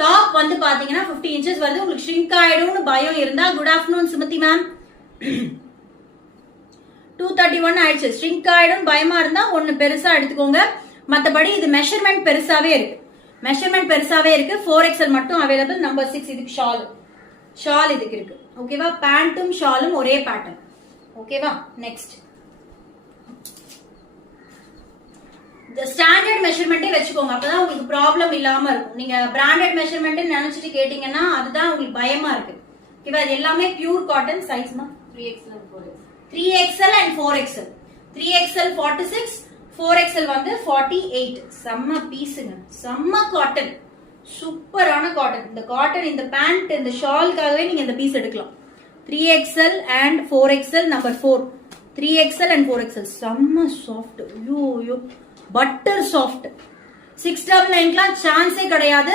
Top வந்து பாத்தீங்கன்னா 50 inches வருது. உங்களுக்கு ஷ்ரிங்க் ஆயிடும்னு பயம் இருந்தா குட் ஆஃப்டர்நூன் சுமதி மேம். 231 ஆயிடுச்சு. ஷ்ரிங்க் ஆயிடும் பயமா இருந்தா ஒன்னு பெருசா எடுத்துக்கோங்க. மத்தபடி இது மெஷர்மெண்ட் பெருசாவே இருக்கு. 4XL மட்டும் அவைலபிள். நம்பர் 6 இதுக்கு ஷால் இதுக்கு இருக்கு. ஓகேவா? பேண்ட்டும் ஷாலும் ஒரே பேட்டர்ன். ஓகேவா? நெக்ஸ்ட் ஸ்டாண்டர்ட் மெஷர்மெண்ட்டே வச்சுக்கோங்க. அப்பதான் உங்களுக்கு ப்ராப்ளம் இல்லாம இருக்கும். நீங்க பிராண்டட் மெஷர்மெண்ட் நினைச்சிட்டு கேட்டீங்கன்னா அதுதான் உங்களுக்கு பயமா இருக்கு. ஓகேவா? இது எல்லாமே pure cotton. சைஸ்மா 3XL and 4XL. 3XL 46, 4XL வந்து 48. செம்ம பீஸுங்க. செம்ம காட்டன். சூப்பரான காட்டன். இந்த காட்டன் இந்த பேண்ட் இந்த ஷால்காகவே நீங்க இந்த பீஸ் எடுக்கலாம். 3XL and 4XL number 4. 3XL and 4XL செம்ம சாஃப்ட். ஐயோ பட்டர் சாஃப்ட். 699 சான்ஸே கிடையாது.